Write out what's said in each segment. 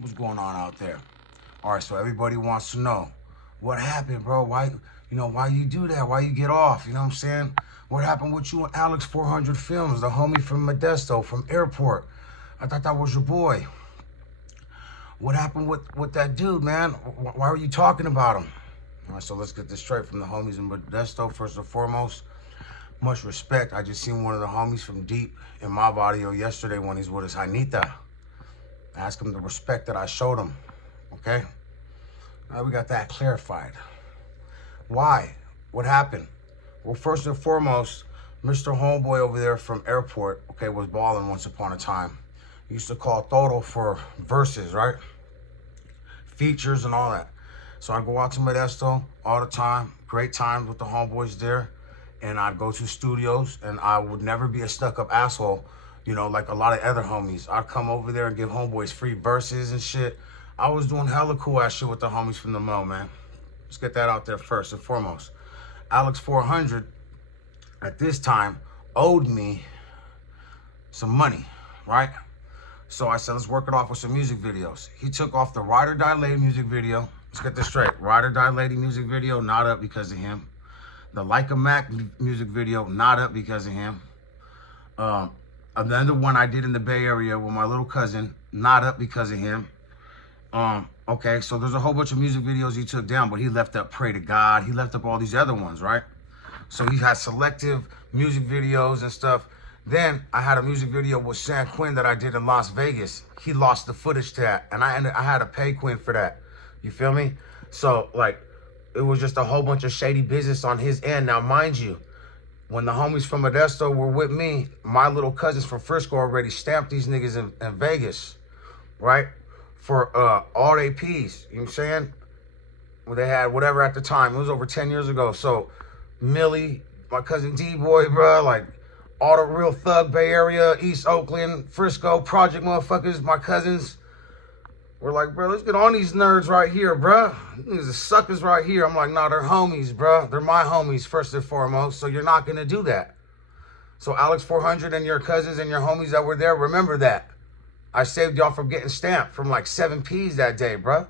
What's going on out there? All right, so everybody wants to know what happened, bro. Why, why you do that? Why you get off? You know what I'm saying? What happened with you and Alex 400 Films, the homie from Modesto, from Airport? I thought that was your boy. What happened with that dude, man? Why were you talking about him? All right, so let's get this straight from the homies in Modesto. First and foremost, much respect. I just seen one of the homies from deep in my audio yesterday when he's with his Janita. Ask him the respect that I showed him, okay? Now we got that clarified. Why? What happened? Well, first and foremost, Mr. Homeboy over there from Airport, okay, was balling once upon a time. He used to call Toro for verses, right? Features and all that. So I'd go out to Modesto all the time, great times with the homeboys there. And I'd go to studios, and I would never be a stuck-up asshole, like a lot of other homies. I'd come over there and give homeboys free verses and shit. I was doing hella cool-ass shit with the homies from the Mo, man. Let's get that out there first and foremost. Alex 400, at this time, owed me some money, right? So I said, let's work it off with some music videos. He took off the Ride or Die Lady music video. Let's get this straight. Ride or Die Lady music video, not up because of him. The Like a Mac music video, not up because of him. Another one I did in the Bay Area with my little cousin, not up because of him. Okay, so there's a whole bunch of music videos he took down, but he left up Pray to God. He left up all these other ones, right? So he had selective music videos and stuff. Then I had a music video with San Quinn that I did in Las Vegas. He lost the footage to that, and I had to pay Quinn for that. You feel me? So, like, it was just a whole bunch of shady business on his end. Now, mind you, when the homies from Modesto were with me, my little cousins from Frisco already stamped these niggas in Vegas, right? For all they P's, you know what I'm saying? Well, they had whatever at the time. It was over 10 years ago. So, Millie, my cousin D-Boy, bro, like, all the real thug Bay Area, East Oakland, Frisco, project motherfuckers, my cousins, we're like, bro, let's get on these nerds right here, bro. These are suckers right here. I'm like, nah, they're homies, bro. They're my homies, first and foremost, so you're not going to do that. So Alex 400 and your cousins and your homies that were there, remember that. I saved y'all from getting stamped from like 7 Ps that day, bro.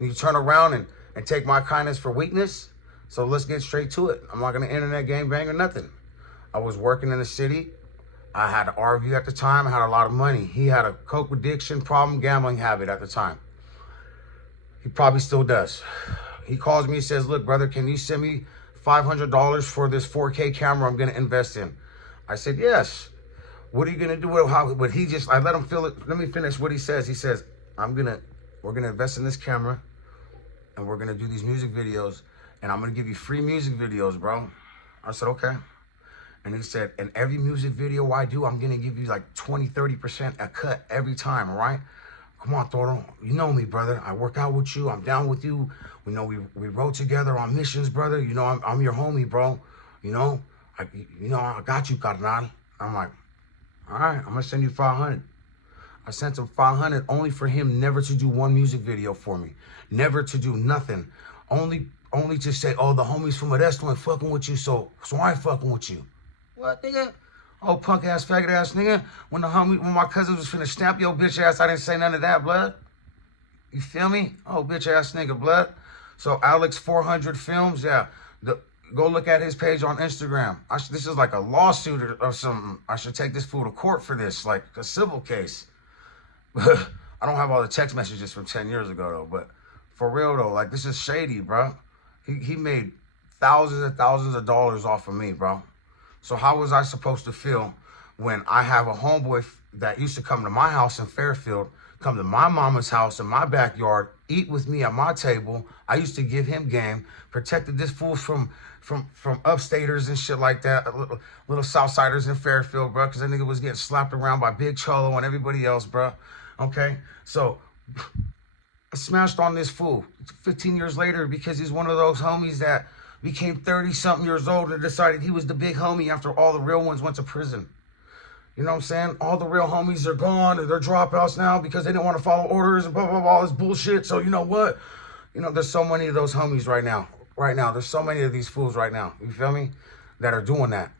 And you turn around and take my kindness for weakness. So let's get straight to it. I'm not going to internet gangbang or nothing. I was working in the city. I had an RV at the time. I had a lot of money. He had a coke addiction problem, gambling habit at the time. He probably still does. He calls me and says, look, brother, can you send me $500 for this 4K camera I'm going to invest in? I said, yes. What are you going to do with how? But I let him feel it. Let me finish what he says. He says, we're going to invest in this camera and we're going to do these music videos and I'm going to give you free music videos, bro. I said, okay. And he said, in every music video I do, I'm going to give you like 20, 30% a cut every time, all right? Come on, Toro. You know me, brother. I work out with you. I'm down with you. We rode together on missions, brother. You know, I'm your homie, bro. I got you, carnal. I'm like, all right, I'm going to send you 500. I sent him 500 only for him never to do one music video for me. Never to do nothing. Only to say, oh, the homies from Modesto ain't fucking with you, so I ain't fucking with you. What, nigga? Oh, punk ass, faggot ass nigga. When my cousin was finna stamp your bitch ass, I didn't say none of that, blood. You feel me? Oh, bitch ass nigga, blood. So Alex 400 Films, yeah. Go look at his page on Instagram. This is like a lawsuit or something. I should take this fool to court for this, like a civil case. I don't have all the text messages from 10 years ago, though. But for real, though, like, this is shady, bro. He made thousands and thousands of dollars off of me, bro. So how was I supposed to feel when I have a homeboy that used to come to my house in Fairfield, come to my mama's house in my backyard, eat with me at my table? I used to give him game, protected this fool from upstaters and shit like that, little Southsiders in Fairfield, bro, because that nigga was getting slapped around by Big Cholo and everybody else, bro. Okay, so I smashed on this fool 15 years later because he's one of those homies that became 30-something years old and decided he was the big homie after all the real ones went to prison. You know what I'm saying? All the real homies are gone and they're dropouts now because they didn't want to follow orders and blah, blah, blah, all this bullshit. So you know what? There's so many of those homies right now. There's so many of these fools right now. You feel me? That are doing that.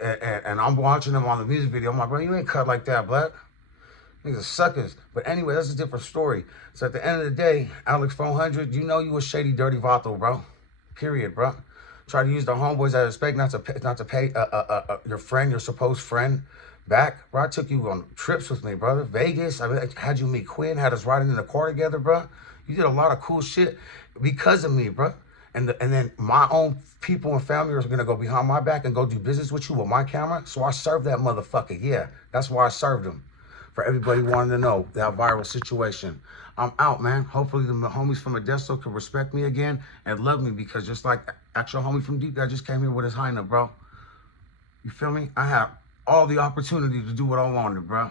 And I'm watching them on the music video. I'm like, bro, you ain't cut like that, blood. Niggas are suckers. But anyway, that's a different story. So at the end of the day, Alex 400, you know you a shady, dirty vato, bro. Period, bro. Try to use the homeboys I respect not to pay your friend, your supposed friend, back, bro. I took you on trips with me, brother. Vegas. I had you meet Quinn. Had us riding in the car together, bro. You did a lot of cool shit because of me, bro. And then my own people and family are gonna go behind my back and go do business with you with my camera. So I served that motherfucker. Yeah, that's why I served him. For everybody wanting to know that viral situation. I'm out, man. Hopefully the homies from Modesto can respect me again and love me, because just like actual homie from Deep that just came here with his hyena, bro. You feel me? I have all the opportunity to do what I wanted, bro.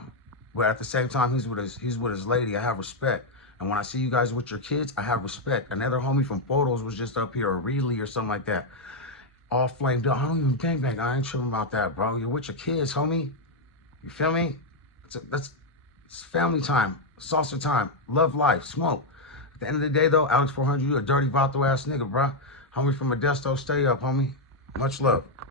But at the same time, he's with his lady. I have respect. And when I see you guys with your kids, I have respect. Another homie from Photos was just up here, or Reilly or something like that. All flamed up. I don't even gangbang. I ain't tripping about that, bro. You're with your kids, homie. You feel me? It's family time, salsa time, love life, smoke. At the end of the day, though, Alex 400, you a dirty vato ass nigga, bro. Homie from Modesto, stay up, homie. Much love.